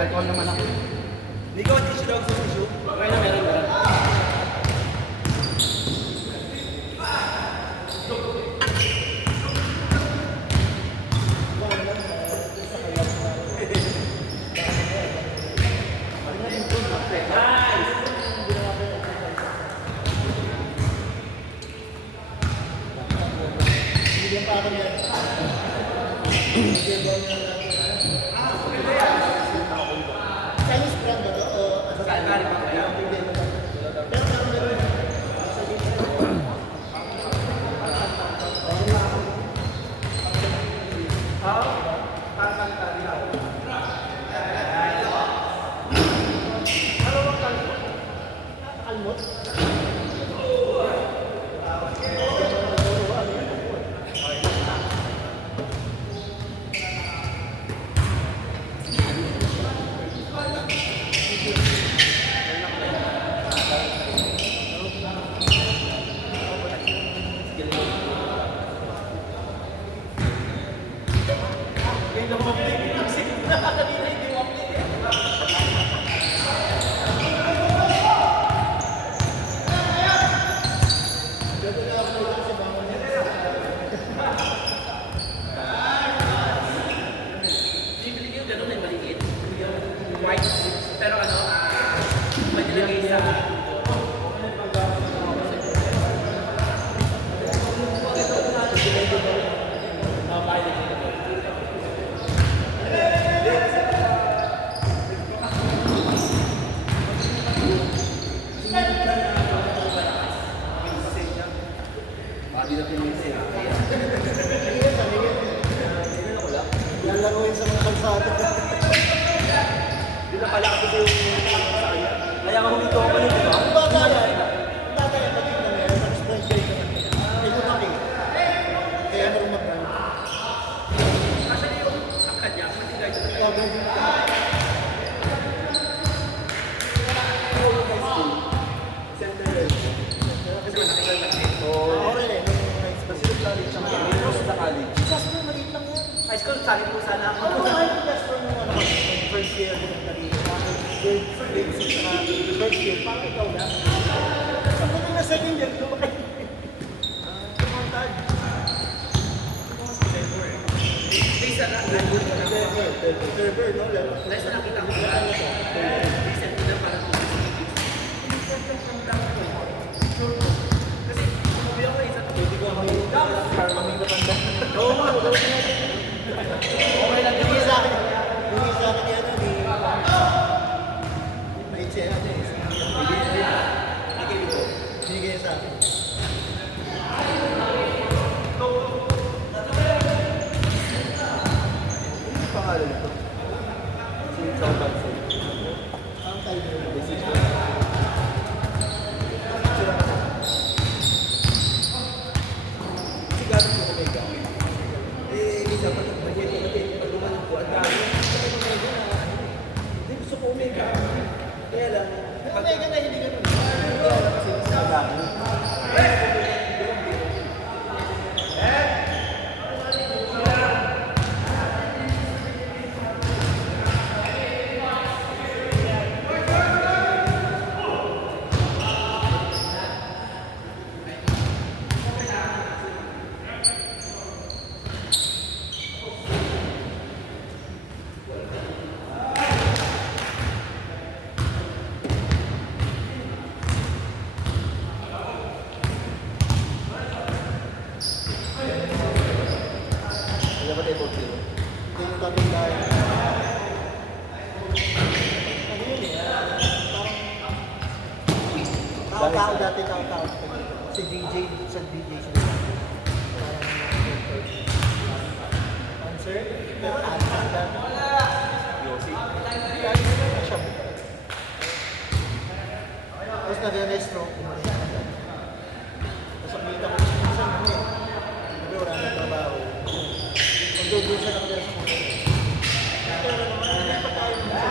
Alcohol naman ako. Hindi ko tissue daw sa tissue. Okay na, meron. Bigyan pa ako yan. Chinese brand ba ito? O ano? Kari pa kaya? Pero parang meron. Almot? Bibili yung gano'n ay maliit. Yung white chips. Pero ano, may nilagay sa... Lalaroin sa mga kalsada. Di na pala kasi yung sa kanya. Kaya nga humito ako nito, di ba? Ang bata yan. Ang bata yan. Pati na yan. Tapos point kayo ka naman. Ay, lumaki. Kaya meron mag-run. Actually yung akad niya, matigay sa Kaya meron. Kasi malaki lang kasi. Ako rin eh. Kasi yung plano siya sa college. Just mo, maliit lang yan. High school, sali po sana ako. Ano ba yung best friend mo ano? First year mo nang naging grade 6 na first year, parang ikaw na. Pagdating na second year, lumaki. Kumantad. Lisa na, Server, no? Lisa nakita ko ba? Recent ko na parang kasi umuwi ako isa to. Hindi ko ako yung parang matanda. Oo, okay lang. Hindi sa akin. Hindi sa akin yan, ni... May itse, ano eh. Bigay sa akin. Pangalan ito. Si Chow Bansin. Ang timer. Kasi gano'n ko Omega. Eh, hindi dapat ang budget ko kasi pag lumalang ko, ang dami. Sabi ko Omega na, hindi gusto ko Omega. Kaya lang, Ang mega na hindi ganun. kasi sa dami. Kaya ba tayo 40? Hindi yung dating dahil. Ano yun eh? Parang tao dati, tao. Si DJ, sa DJ siya. Answer? Pero answer dati. Yossi. Tapos nag-stroke. Tapos ang kita ko, minsan ano eh. Sabi wala nang trabaho. Doon siya nakatira sa kumpanya. Pero naman, hindi pa tayo minsan.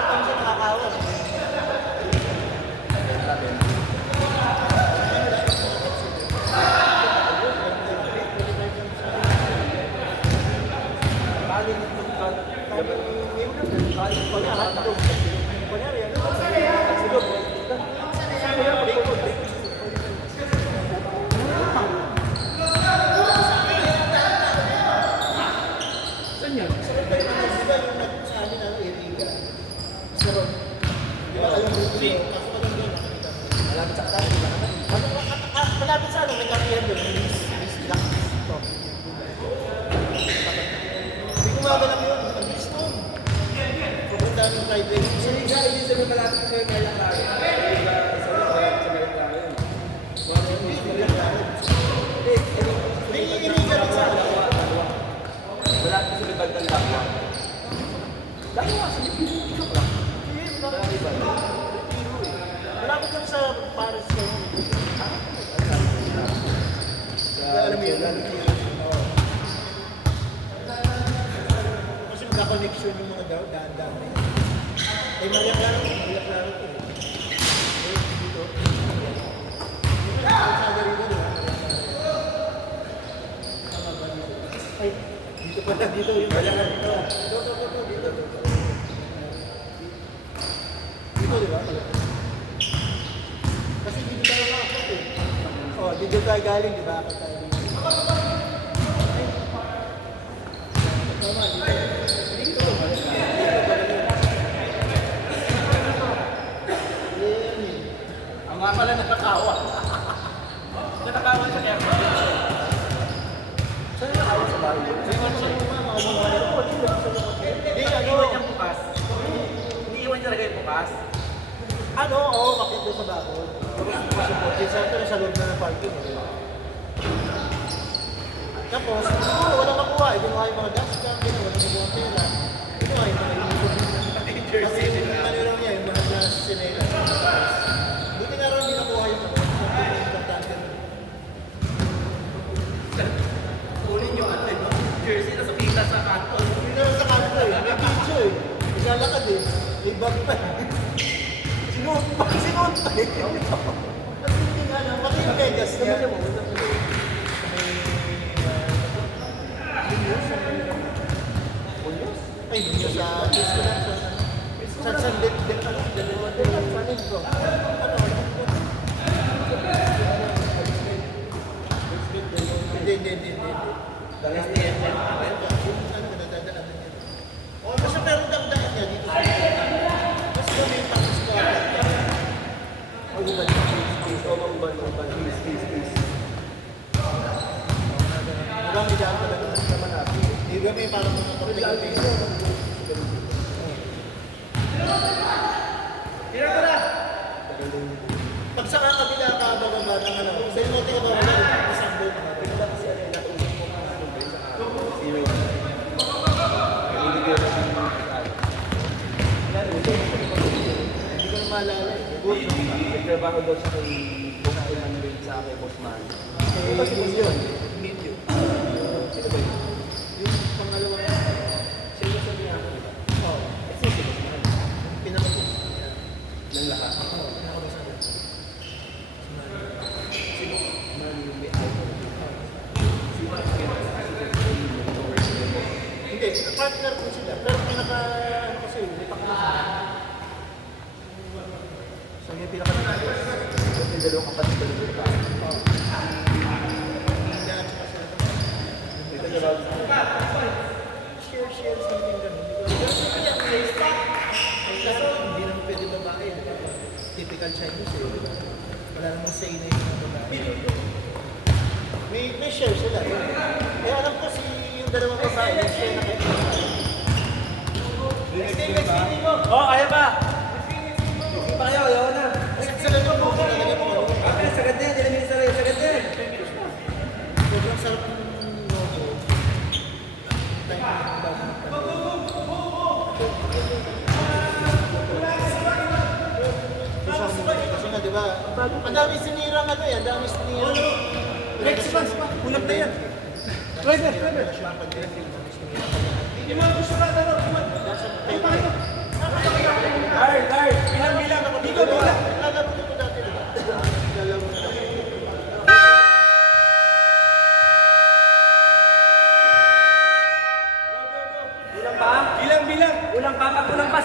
Kung siya nakakawa. Bali ng contract. May lalo Oo. Kasi magka-connection yung mga daan-daan na yun. Eh, Maria Clara to eh. Eh, dito. Kalsada rito, di ba? Tama ba dito? Ay, dito pala, dito yung kailangan dito. Dito. Dito, di ba? Kasi dito tayo makakot eh. Oh, dito tayo galing, di ba? Akot tayo dito. Tama, dito. Ang nga pala nakakawa. Nakakawa sa kaya. Saan yung nakawa sa bahay? Hindi, iniwan niya bukas. Iniiwan niya lagay bukas. Ano? Oo, makit doon sa bakod. Tapos pasupot. Kasi ito sa loob na ng parking. Tapos, wala makuha. Ginawa yung mga dashcam, ginawa yung mga pera. Ginawa yung mga kasi yung ano lang niya, yung mga nasa sinela. Buti nga rin hindi nakuha yung mga importante. Kunin yung ano eh, jersey na sumita sa kanto. Hindi naman sa kanto eh. May video eh. Naglalakad eh. May bag pa eh. Sinuot pa eh. Kasi hindi nga lang. Pati yung Vegas niya. Ay, hindi sa case ko lang. Sa dalawa ko. Hindi. Dalas niya yan. Basta meron dagdagan niya dito. Mas may tapos ko. Marami dyan talaga naman natin. Di ba may parang mga kapatid? Tira ko na! Pag sa kakabila ka, bababa ng ano, sa imote ka bababa, isang doon. Hindi ko na maalala eh. Nagtrabaho daw siya kay Boss Emmanuel sa kay Boss Man. Ito si Boss yun. Video. Sino ba yun? Yung pangalawang... Sino sabi niya ako? Oo. Sino si Boss Man? Pinakabos. Ng lahat. Oo, pinakabos na yun. Si Boss Man yung may idol. Si Boss Man Hindi, partner ko sila. Pero pinaka... Ano kasi, may pakalasan. So yung pinaka-nagayos. yung dalawang kapatid ko dito. Dito sa loob. Share something ganun. Kaso hindi naman pwede babae. Di ba? Typical Chinese eh. Wala namang say na yung mga babae. May share sila. Eh alam ko si yung dalawang babae, may share na kayo. Oh, kaya ba? Pa kayo, ayaw na. Sa ganun po, talaga po. Okay, sagad din. Dilan yung sarili. Sagad din. Sobrang sarap ng logo. Time na yung bago. Kasi nga, di ba? Ang dami sinirang ano yan, ang dami sinirang. Next month pa. Kulang na yan. Driver. Hindi mo gusto na ano. Bilang. Dito, bilang. Lalaro ko dati, di ba? Lalaro na dati. Bilang pa. Bilang. Kulang pa. Pag kulang pa si